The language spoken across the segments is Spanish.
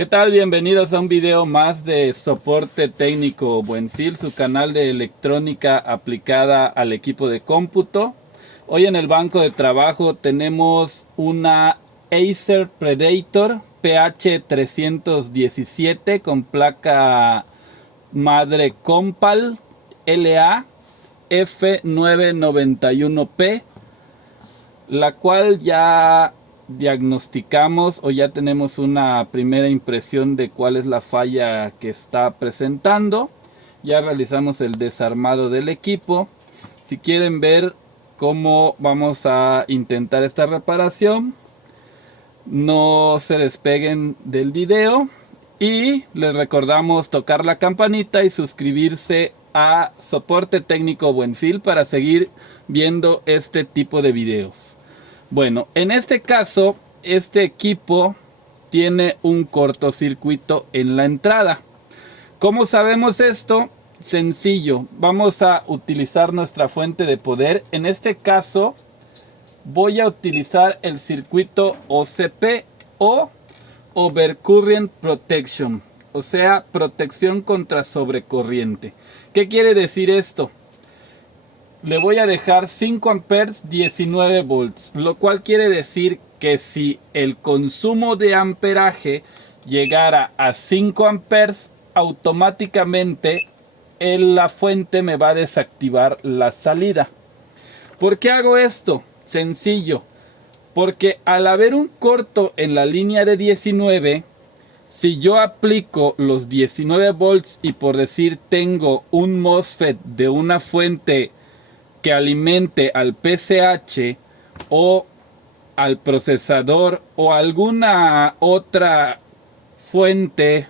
¿Qué tal? Bienvenidos a un video más de Soporte Técnico Buenfil, su canal de electrónica aplicada al equipo de cómputo. Hoy en el banco de trabajo tenemos una Acer Predator PH317 con placa madre Compal LA F991P, la cual ya diagnosticamos o ya tenemos una primera impresión de cuál es la falla que está presentando. Ya realizamos el desarmado del equipo. Si quieren ver cómo vamos a intentar esta reparación, no se despeguen del video y les recordamos tocar la campanita y suscribirse a Soporte Técnico Buenfil para seguir viendo este tipo de videos. Bueno, en este caso, este equipo tiene un cortocircuito en la entrada. ¿Cómo sabemos esto? Sencillo, vamos a utilizar nuestra fuente de poder. En este caso, voy a utilizar el circuito OCP o Overcurrent Protection, o sea, protección contra sobrecorriente. ¿Qué quiere decir esto? Le voy a dejar 5 amperes 19 volts, lo cual quiere decir que si el consumo de amperaje llegara a 5 amperes, automáticamente la fuente me va a desactivar la salida. ¿Por qué hago esto? Sencillo, porque al haber un corto en la línea de 19, si yo aplico los 19 volts y por decir tengo un MOSFET de una fuente que alimente al PCH o al procesador o alguna otra fuente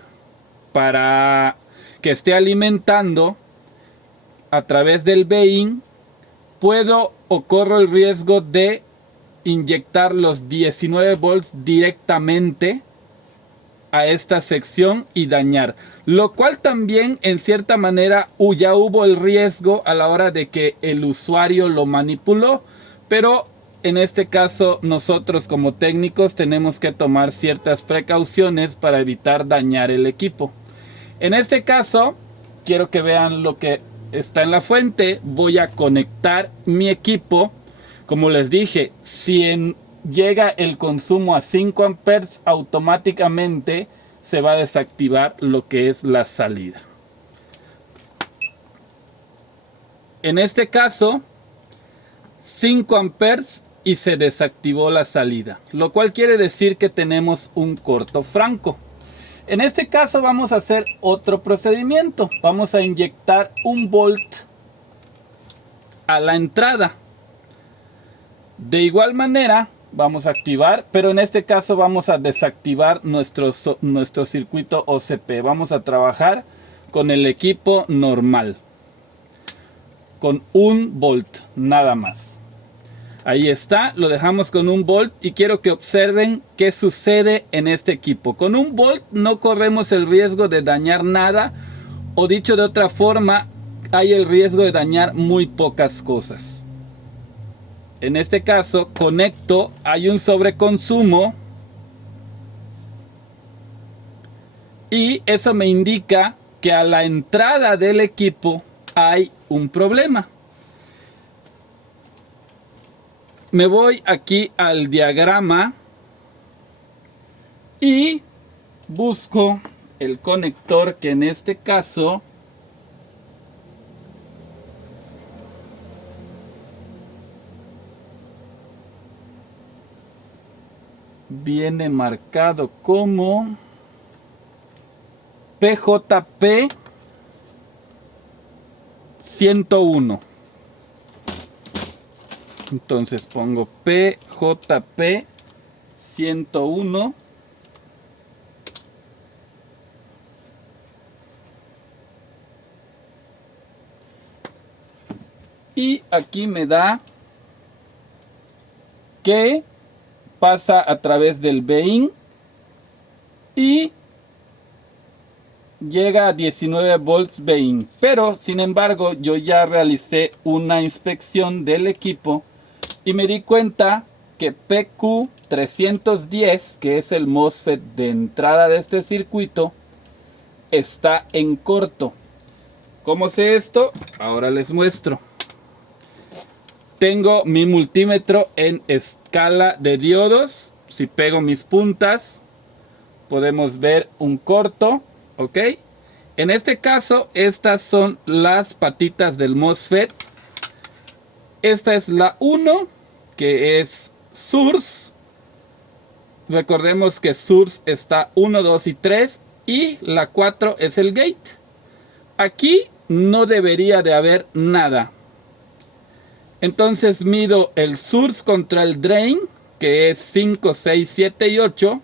para que esté alimentando a través del BIN, puedo o corro el riesgo de inyectar los 19 volts directamente a esta sección y dañar, lo cual también en cierta manera ya hubo el riesgo a la hora de que el usuario lo manipuló, pero en este caso nosotros como técnicos tenemos que tomar ciertas precauciones para evitar dañar el equipo. En este caso quiero que vean lo que está en la fuente. Voy a conectar mi equipo. Como les dije, si llega el consumo a 5 amperes, automáticamente se va a desactivar lo que es la salida. En este caso, 5 amperes y se desactivó la salida, lo cual quiere decir que tenemos un corto franco. En este caso vamos a hacer otro procedimiento. Vamos a inyectar un volt a la entrada. De igual manera vamos a activar, pero en este caso vamos a desactivar nuestro circuito OCP. Vamos a trabajar con el equipo normal, con 1 volt nada más. Ahí está, lo dejamos con 1 volt y quiero que observen qué sucede en este equipo. Con 1 volt no corremos el riesgo de dañar nada, o dicho de otra forma, hay el riesgo de dañar muy pocas cosas. En este caso conecto, hay un sobreconsumo y eso me indica que a la entrada del equipo hay un problema. Me voy aquí al diagrama y busco el conector que en este caso viene marcado como PJP 101. Entonces pongo PJP 101 y aquí me da que pasa a través del BIN y llega a 19 volts BIN, pero sin embargo yo ya realicé una inspección del equipo y me di cuenta que PQ 310, que es el MOSFET de entrada de este circuito, está en corto. ¿Cómo sé esto? Ahora les muestro. Tengo mi multímetro en escala de diodos. Si pego mis puntas, podemos ver un corto, ¿ok? En este caso, estas son las patitas del MOSFET. Esta es la 1, que es source. Recordemos que source está 1, 2 y 3. Y la 4 es el gate. Aquí no debería de haber nada. Entonces mido el source contra el drain, que es 5, 6, 7 y 8.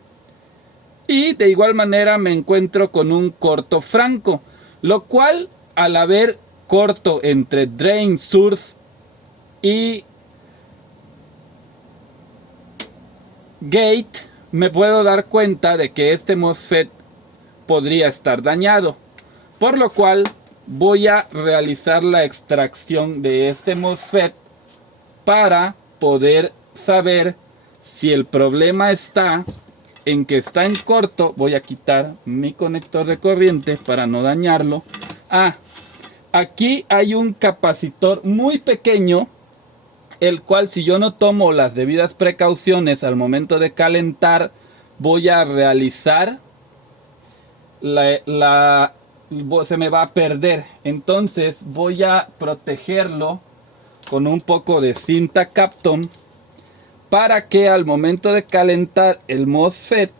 Y de igual manera me encuentro con un corto franco. Lo cual, al haber corto entre drain, source y gate, me puedo dar cuenta de que este MOSFET podría estar dañado. Por lo cual voy a realizar la extracción de este MOSFET para poder saber si el problema está en que está en corto. Voy a quitar mi conector de corriente para no dañarlo. Aquí hay un capacitor muy pequeño, el cual, si yo no tomo las debidas precauciones al momento de calentar, voy a realizar se me va a perder. Entonces voy a protegerlo con un poco de cinta Kapton para que al momento de calentar el MOSFET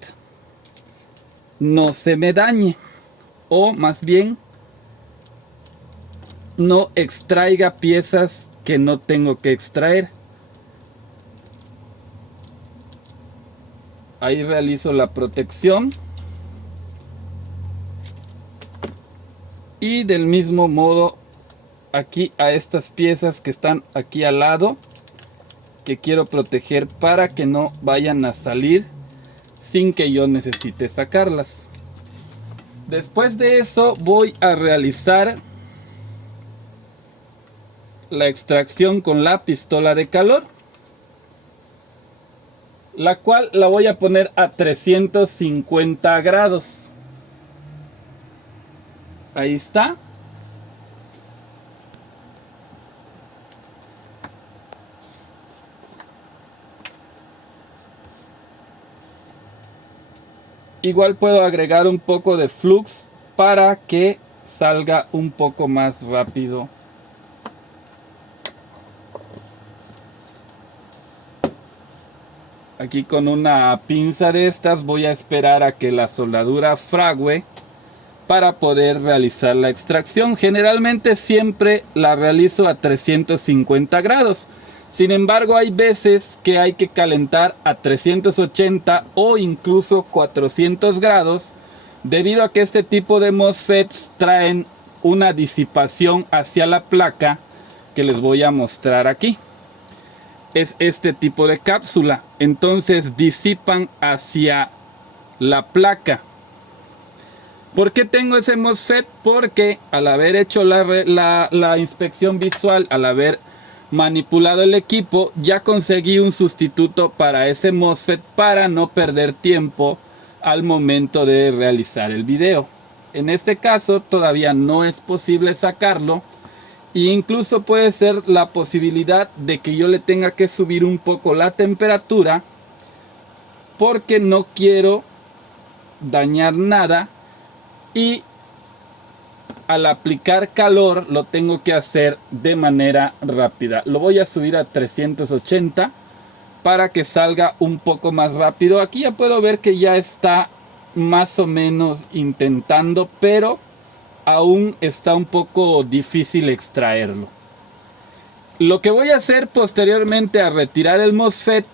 no se me dañe, o más bien no extraiga piezas que no tengo que extraer. Ahí realizo la protección. Y del mismo modo aquí a estas piezas que están aquí al lado, que quiero proteger para que no vayan a salir sin que yo necesite sacarlas. Después de eso voy a realizar la extracción con la pistola de calor, la cual la voy a poner a 350 grados. Ahí está. Igual puedo agregar un poco de flux para que salga un poco más rápido. Aquí con una pinza de estas voy a esperar a que la soldadura frague para poder realizar la extracción. Generalmente siempre la realizo a 350 grados. Sin embargo, hay veces que hay que calentar a 380 o incluso 400 grados, debido a que este tipo de MOSFETs traen una disipación hacia la placa que les voy a mostrar aquí. Es este tipo de cápsula. Entonces disipan hacia la placa. ¿Por qué tengo ese MOSFET? Porque al haber hecho la inspección visual, al haber manipulado el equipo, ya conseguí un sustituto para ese MOSFET para no perder tiempo al momento de realizar el video. En este caso todavía no es posible sacarlo, e incluso puede ser la posibilidad de que yo le tenga que subir un poco la temperatura, porque no quiero dañar nada. Y al aplicar calor lo tengo que hacer de manera rápida. Lo voy a subir a 380 para que salga un poco más rápido. Aquí ya puedo ver que ya está más o menos intentando, pero aún está un poco difícil extraerlo. Lo que voy a hacer posteriormente a retirar el MOSFET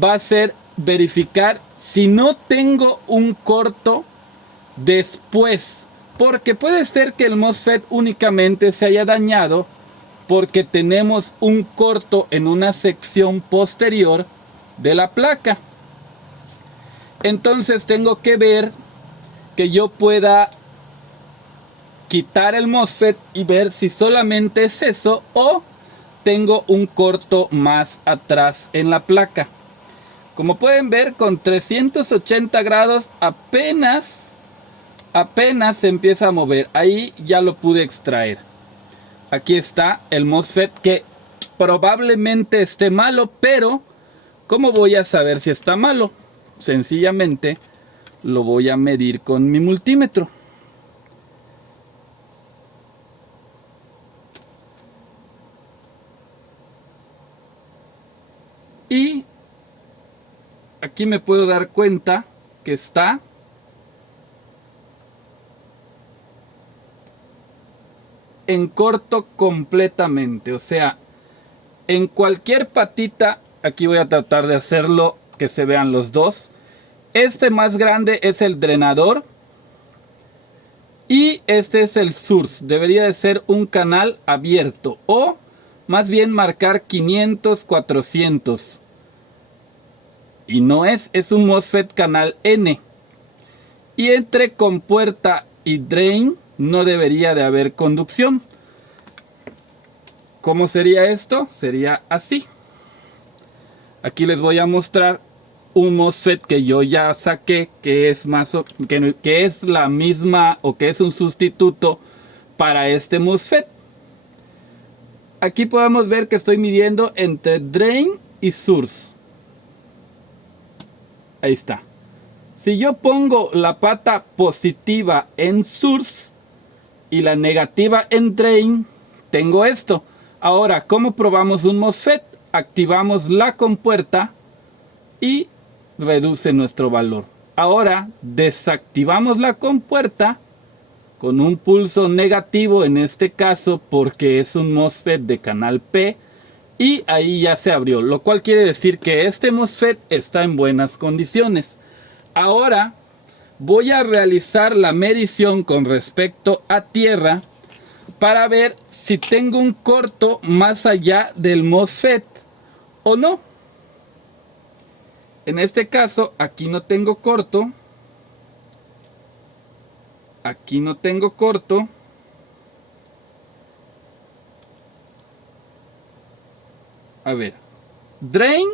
va a ser verificar si no tengo un corto después, porque puede ser que el MOSFET únicamente se haya dañado porque tenemos un corto en una sección posterior de la placa. Entonces tengo que ver que yo pueda quitar el MOSFET y ver si solamente es eso o tengo un corto más atrás en la placa. Como pueden ver, con 380 grados apenas se empieza a mover. Ahí ya lo pude extraer. Aquí está el MOSFET, que probablemente esté malo, pero ¿cómo voy a saber si está malo? Sencillamente lo voy a medir con mi multímetro. Y aquí me puedo dar cuenta que está en corto completamente. O sea, en cualquier patita, aquí voy a tratar de hacerlo que se vean los dos. Este más grande es el drenador y este es el source. Debería de ser un canal abierto o más bien marcar 500, 400. Y no es un MOSFET canal N. Y entre compuerta y drain no debería de haber conducción. ¿Cómo sería esto? Sería así. Aquí les voy a mostrar un MOSFET que yo ya saqué, que es que es la misma, o que es un sustituto para este MOSFET. Aquí podemos ver que estoy midiendo entre drain y source. Ahí está. Si yo pongo la pata positiva en source y la negativa en drain, tengo esto. Ahora, ¿cómo probamos un MOSFET? Activamos la compuerta y reduce nuestro valor. Ahora desactivamos la compuerta con un pulso negativo, en este caso porque es un MOSFET de canal P, y ahí ya se abrió, lo cual quiere decir que este MOSFET está en buenas condiciones. Ahora voy a realizar la medición con respecto a tierra para ver si tengo un corto más allá del MOSFET o no. En este caso, aquí no tengo corto. Aquí no tengo corto. A ver. Drain,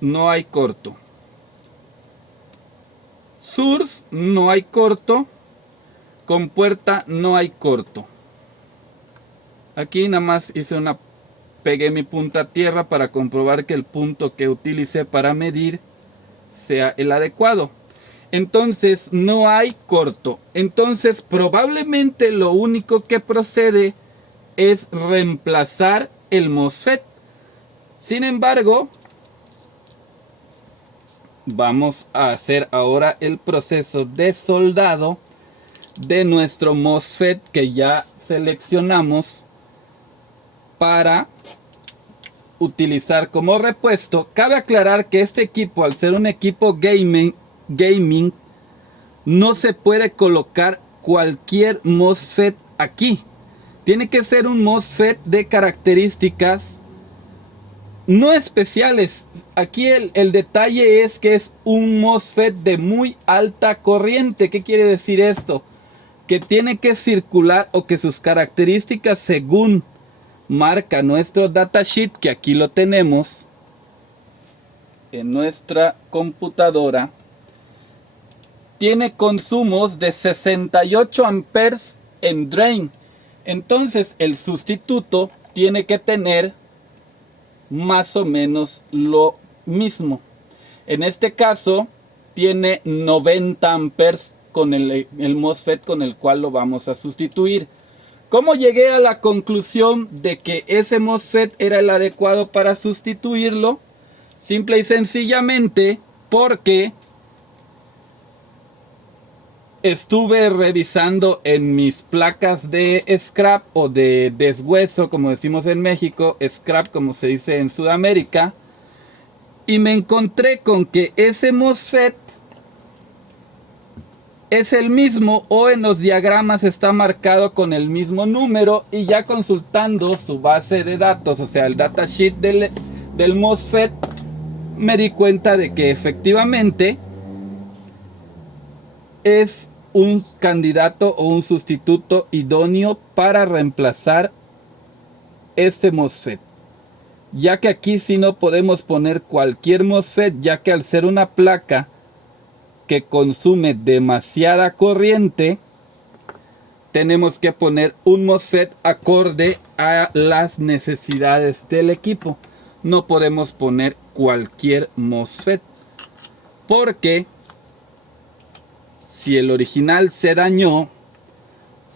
no hay corto. Source, no hay corto. Compuerta, no hay corto. Aquí nada más pegué mi punta a tierra para comprobar que el punto que utilicé para medir sea el adecuado. Entonces no hay corto. Entonces probablemente lo único que procede es reemplazar el MOSFET. Sin embargo, vamos a hacer ahora el proceso de soldado de nuestro MOSFET que ya seleccionamos para utilizar como repuesto. Cabe aclarar que este equipo, al ser un equipo gaming, no se puede colocar cualquier MOSFET aquí. Tiene que ser un MOSFET de características no especiales. Aquí el detalle es que es un MOSFET de muy alta corriente. ¿Qué quiere decir esto? Que tiene que circular, o que sus características, según marca nuestro datasheet, que aquí lo tenemos en nuestra computadora, tiene consumos de 68 amperes en drain. Entonces el sustituto tiene que tener más o menos lo mismo. En este caso tiene 90 amperes con el MOSFET con el cual lo vamos a sustituir. ¿Cómo llegué a la conclusión de que ese MOSFET era el adecuado para sustituirlo? Simple y sencillamente porque estuve revisando en mis placas de scrap o de deshueso, como decimos en México, scrap como se dice en Sudamérica, y me encontré con que ese MOSFET es el mismo, o en los diagramas está marcado con el mismo número, y ya consultando su base de datos, o sea el datasheet del MOSFET, me di cuenta de que efectivamente es un candidato o un sustituto idóneo para reemplazar este MOSFET. ya que aquí sí no podemos poner cualquier MOSFET, ya que al ser una placa que consume demasiada corriente, tenemos que poner un MOSFET acorde a las necesidades del equipo. No podemos poner cualquier MOSFET, porque si el original se dañó,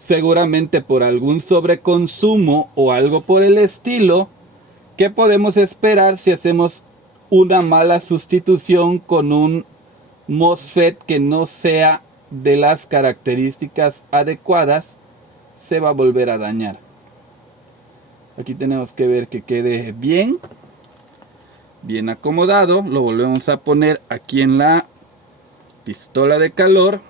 seguramente por algún sobreconsumo o algo por el estilo, ¿qué podemos esperar si hacemos una mala sustitución con un MOSFET que no sea de las características adecuadas? Se va a volver a dañar. Aquí tenemos que ver que quede bien acomodado. Lo volvemos a poner aquí en la pistola de calor.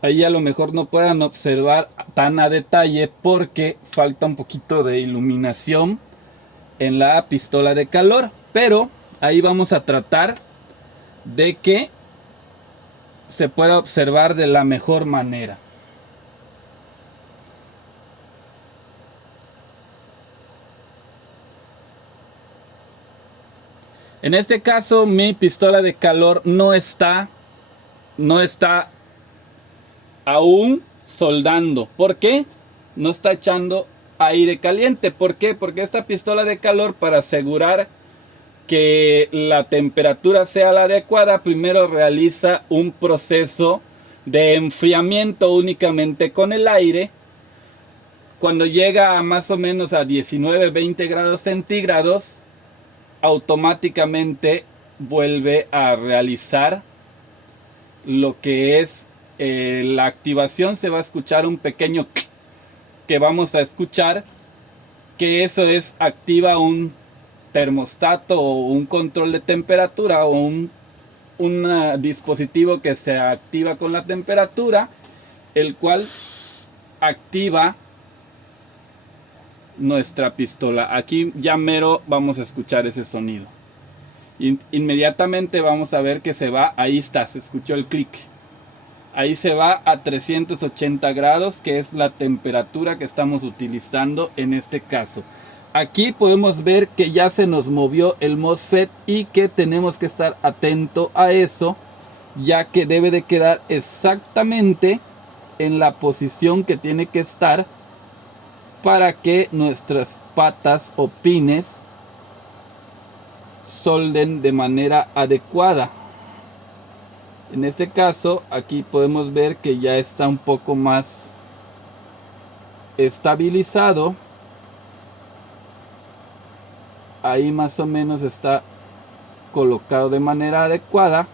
Ahí a lo mejor no puedan observar tan a detalle porque falta un poquito de iluminación en la pistola de calor, pero ahí vamos a tratar de que se pueda observar de la mejor manera. En este caso mi pistola de calor no está aún soldando. ¿Por qué? No está echando aire caliente. ¿Por qué? Porque esta pistola de calor, para asegurar que la temperatura sea la adecuada, primero realiza un proceso de enfriamiento únicamente con el aire. Cuando llega a más o menos a 19-20 grados centígrados, automáticamente vuelve a realizar lo que es la activación. Se va a escuchar un pequeño que vamos a escuchar, que eso es activa un termostato o un control de temperatura o un dispositivo que se activa con la temperatura, el cual activa nuestra pistola. Aquí ya mero vamos a escuchar ese sonido. Inmediatamente vamos a ver que se va. Ahí está, se escuchó el clic. Ahí se va a 380 grados, que es la temperatura que estamos utilizando en este caso. Aquí podemos ver que ya se nos movió el MOSFET y que tenemos que estar atento a eso, ya que debe de quedar exactamente en la posición que tiene que estar para que nuestras patas o pines solden de manera adecuada. En este caso, aquí podemos ver que ya está un poco más estabilizado. Ahí más o menos está colocado de manera adecuada.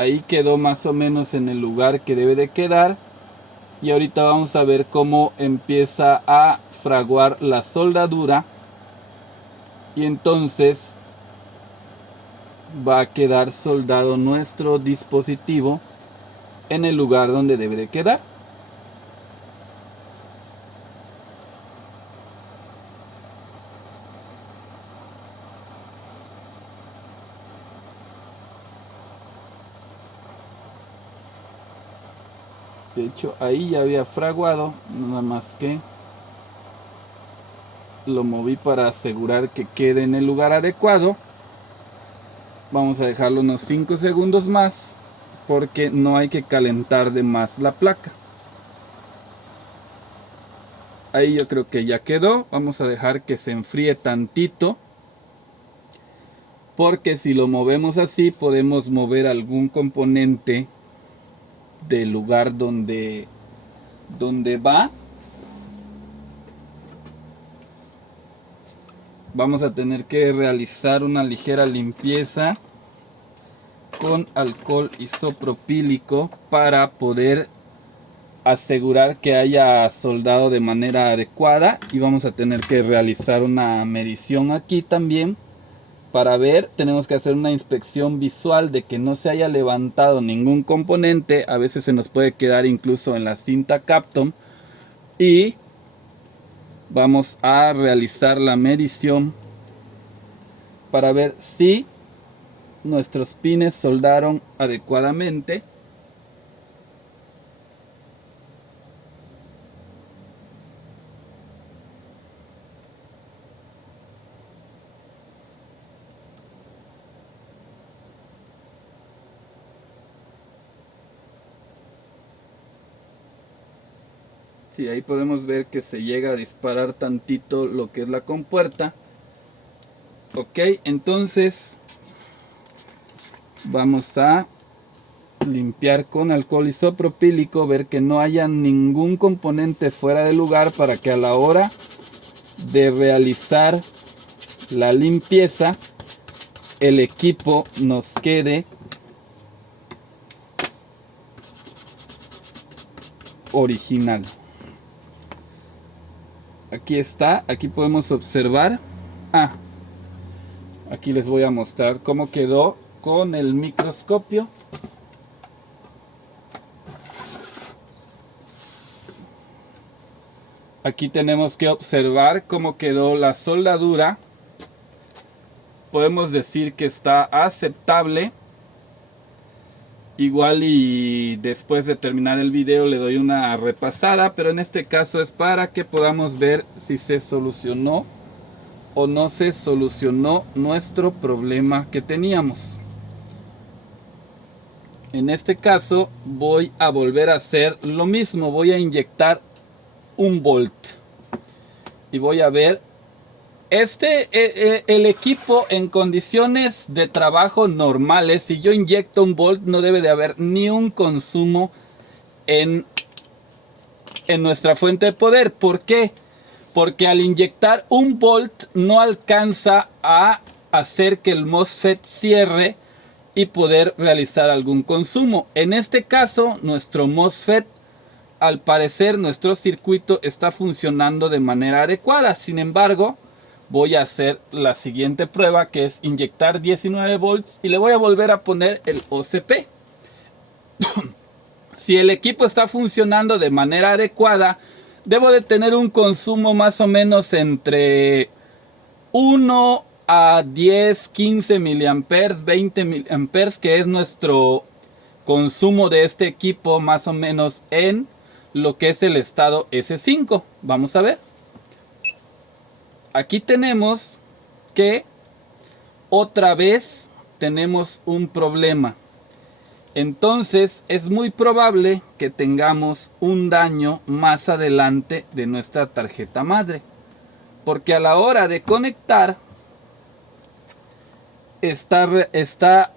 Ahí quedó más o menos en el lugar que debe de quedar. Y ahorita vamos a ver cómo empieza a fraguar la soldadura. Y entonces va a quedar soldado nuestro dispositivo en el lugar donde debe de quedar. De hecho, ahí ya había fraguado, nada más que lo moví para asegurar que quede en el lugar adecuado. Vamos a dejarlo unos 5 segundos más, porque no hay que calentar de más la placa. Ahí yo creo que ya quedó. Vamos a dejar que se enfríe tantito, porque si lo movemos así podemos mover algún componente del lugar donde va. Vamos a tener que realizar una ligera limpieza con alcohol isopropílico para poder asegurar que haya soldado de manera adecuada. Y vamos a tener que realizar una medición aquí también para ver. Tenemos que hacer una inspección visual de que no se haya levantado ningún componente. A veces se nos puede quedar incluso en la cinta Kapton Y vamos a realizar la medición para ver si nuestros pines soldaron adecuadamente. Sí, ahí podemos ver que se llega a disparar tantito lo que es la compuerta. Ok, entonces vamos a limpiar con alcohol isopropílico, ver que no haya ningún componente fuera de lugar para que a la hora de realizar la limpieza el equipo nos quede original. Aquí está, aquí podemos observar. Aquí les voy a mostrar cómo quedó con el microscopio. Aquí tenemos que observar cómo quedó la soldadura. Podemos decir que está aceptable. Igual y después de terminar el video le doy una repasada, pero en este caso es para que podamos ver si se solucionó o no se solucionó nuestro problema que teníamos. En este caso voy a volver a hacer lo mismo, voy a inyectar un volt y voy a ver el equipo en condiciones de trabajo normales. Si yo inyecto un volt no debe de haber ni un consumo en nuestra fuente de poder. ¿Por qué? Porque al inyectar un volt no alcanza a hacer que el MOSFET cierre y poder realizar algún consumo. En este caso nuestro MOSFET, al parecer nuestro circuito está funcionando de manera adecuada. Sin embargo, voy a hacer la siguiente prueba, que es inyectar 19 volts y le voy a volver a poner el OCP. Si el equipo está funcionando de manera adecuada, debo de tener un consumo más o menos entre 1 a 10, 15 miliamperes, 20 miliamperes, que es nuestro consumo de este equipo más o menos en lo que es el estado S5. Vamos a ver. Aquí tenemos que otra vez tenemos un problema. Entonces es muy probable que tengamos un daño más adelante de nuestra tarjeta madre, porque a la hora de conectar está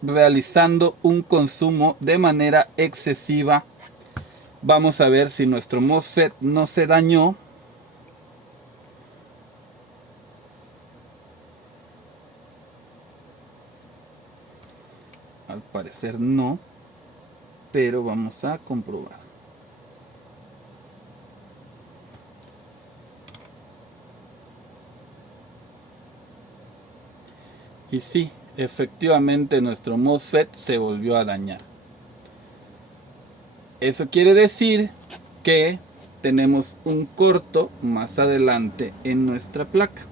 realizando un consumo de manera excesiva. Vamos a ver si nuestro MOSFET no se dañó. Al parecer no, pero vamos a comprobar. Y sí, efectivamente nuestro MOSFET se volvió a dañar. Eso quiere decir que tenemos un corto más adelante en nuestra placa.